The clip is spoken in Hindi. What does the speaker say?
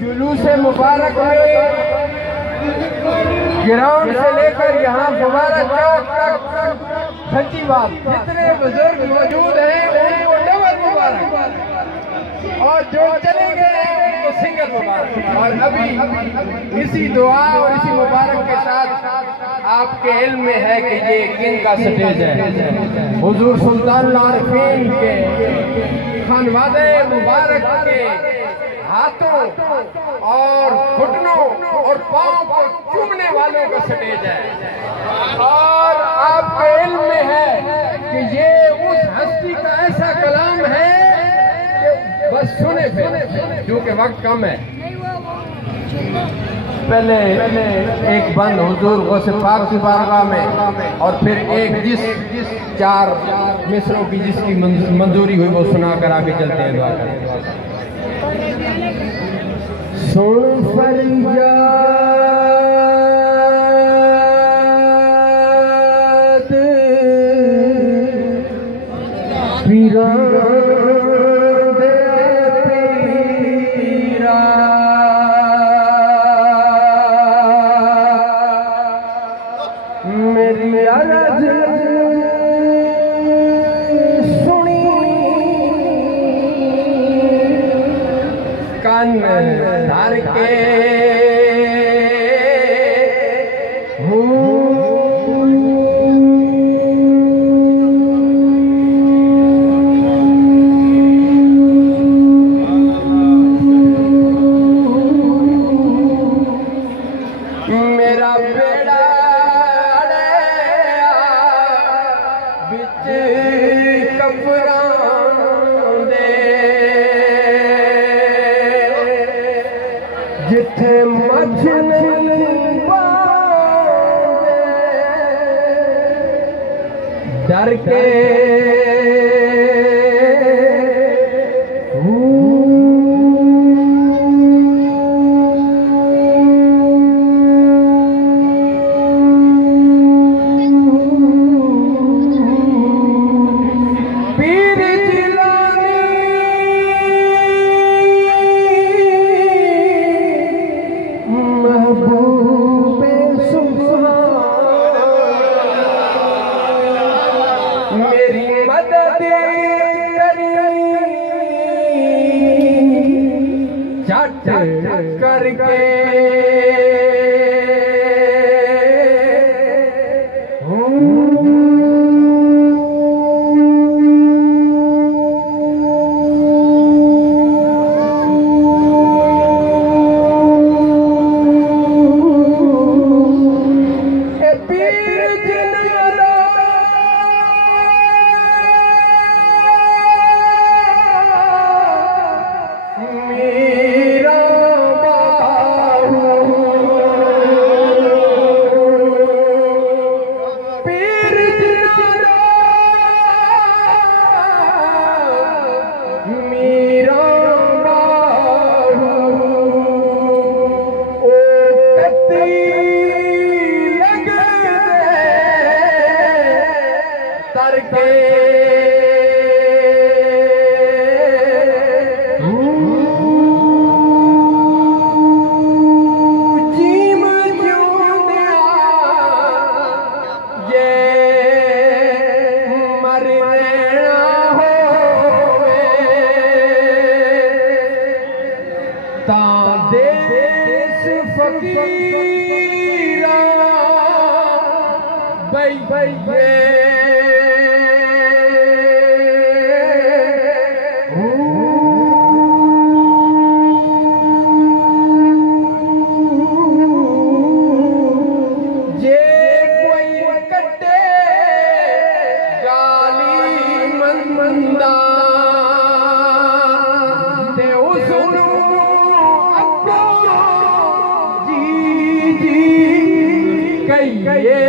जुलूस मुबारक में ग्राउंड से लेकर यहाँ फुवारा चौक तक सच्ची बात जितने बुजुर्ग मौजूद हैं उनको डबल मुबारक और जो चले गए उनको सिंगल मुबारक। और अभी इसी दुआ और इसी मुबारक के साथ आपके इल्म में है कि ये किंग का स्टेज है। हुजूर सुल्तान आरिफीन के खानवादे मुबारक के हाथों और घुटनों और पांव को चूमने वालों का स्टेज है। और आपके इल्म में है कि ये उस हस्ती का ऐसा कलाम है कि बस सुने फिर क्योंकि वक्त कम है। पहले एक बंद हुजूर गौसे पाक की बारगाह में और फिर एक जिस 4 मिसरों की जिसकी मंजूरी हुई वो सुनाकर आगे चलते हैं। दुआ करें। सुन फरियाद पीरा मेरी अर्ज सुनी कान धर के मेरा बेड़ा बिच कपरां दे जिथे मछ नहीं पांदे डर के मेरी मदद करी झट करके देश फकीरा जे कोई कटे गाली मंदा ते उसनू कहिए